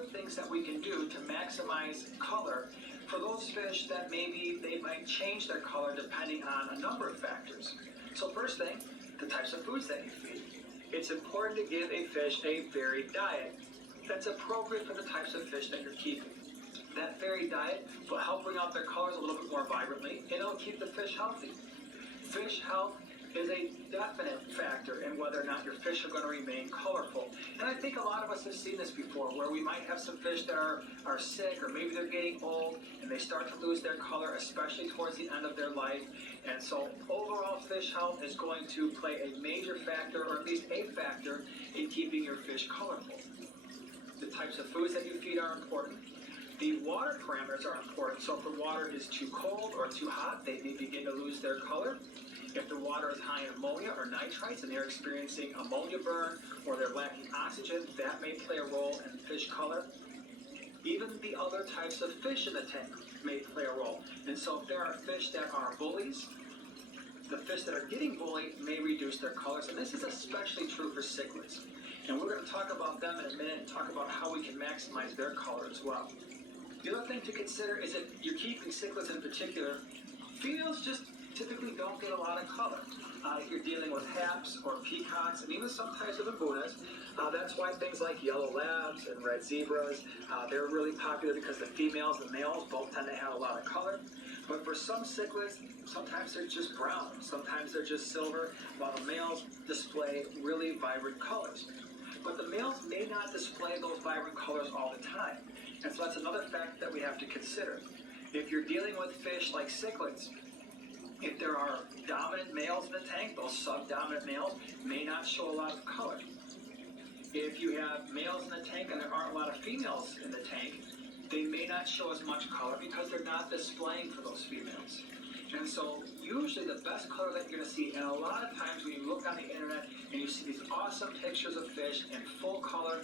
the things that we can do to maximize color for those fish that maybe they might change their color depending on a number of factors. So first thing, the types of foods that you feed. It's important to give a fish a varied diet that's appropriate for the types of fish that you're keeping. That varied diet will help bring out their colors a little bit more vibrantly, and it'll keep the fish healthy. Fish health is a definite factor in whether or not your fish are going to remain colorful. And I think a lot of us have seen this before, where we might have some fish that are sick, or maybe they're getting old and they start to lose their color, especially towards the end of their life. And so overall fish health is going to play a major factor, or at least a factor, in keeping your fish colorful. The types of foods that you feed are important. The water parameters are important. So if the water is too cold or too hot, they may begin to lose their color. If the water is high in ammonia or nitrites and they're experiencing ammonia burn, or they're lacking oxygen, that may play a role in fish color. Even the other types of fish in the tank may play a role. And so if there are fish that are bullies, the fish that are getting bullied may reduce their colors. And this is especially true for cichlids. And we're going to talk about them in a minute and talk about how we can maximize their color as well. The other thing to consider is that you're keeping cichlids in particular, females just typically don't get a lot of color. If you're dealing with haps or peacocks and even some types of mbunas, that's why things like yellow labs and red zebras, they're really popular because the females and males both tend to have a lot of color. But for some cichlids, sometimes they're just brown, sometimes they're just silver, while the males display really vibrant colors. But the males may not display those vibrant colors all the time. And so that's another fact that we have to consider. If you're dealing with fish like cichlids, if there are dominant males in the tank, those subdominant males may not show a lot of color. If you have males in the tank and there aren't a lot of females in the tank, they may not show as much color because they're not displaying for those females. And so usually the best color that you're going to see, and a lot of times when you look on the internet and you see these awesome pictures of fish in full color,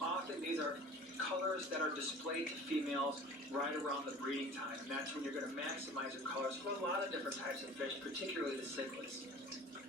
often these are colors that are displayed to females right around the breeding time. And that's when you're going to maximize your colors for a lot of different types of fish, particularly the cichlids.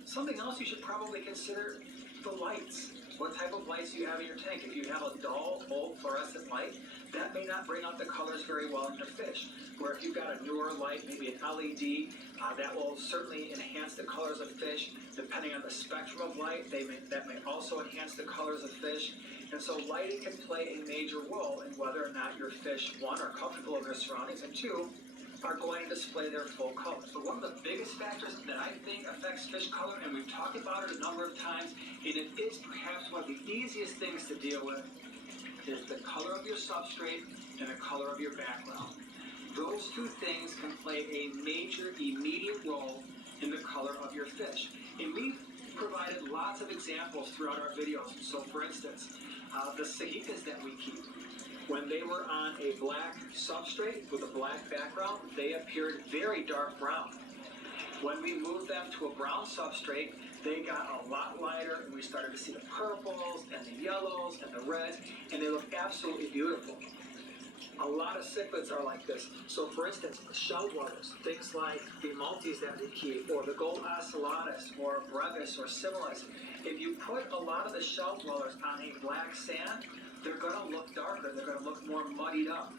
Something else you should probably consider, the lights. What type of lights do you have in your tank? If you have a dull, old fluorescent light, that may not bring out the colors very well in your fish. Where if you've got a newer light, maybe an LED, that will certainly enhance the colors of fish. Depending on the spectrum of light, that may also enhance the colors of fish. And so lighting can play a major role in whether or not your fish, one, are comfortable in their surroundings, and two, are going to display their full colors. But one of the biggest factors that I think affects fish color, and we've talked about it a number of times, and it is perhaps one of the easiest things to deal with, is the color of your substrate and the color of your background. Those two things can play a major immediate role in the color of your fish. And we've provided lots of examples throughout our videos. So for instance, the sahitas that we keep, when they were on a black substrate with a black background, they appeared very dark brown. When we moved them to a brown substrate, they got a lot lighter, and we started to see the purples and the yellows and the reds, and they look absolutely beautiful. A lot of cichlids are like this. So for instance, shell dwellers, things like the multis that we keep, or the gold ocellatus, or brevis, or similis, if you put a lot of the shell dwellers on a black sand, they're going to look darker, they're going to look more muddied up.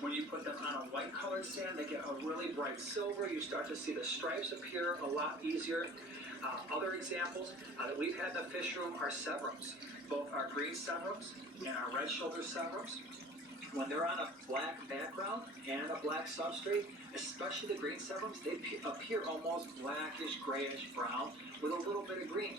When you put them on a white colored sand, they get a really bright silver. You start to see the stripes appear a lot easier. Other examples that we've had in the fish room are severums, both our green severums and our red shoulder severums. When they're on a black background and a black substrate, especially the green severums, they appear almost blackish, grayish, brown with a little bit of green.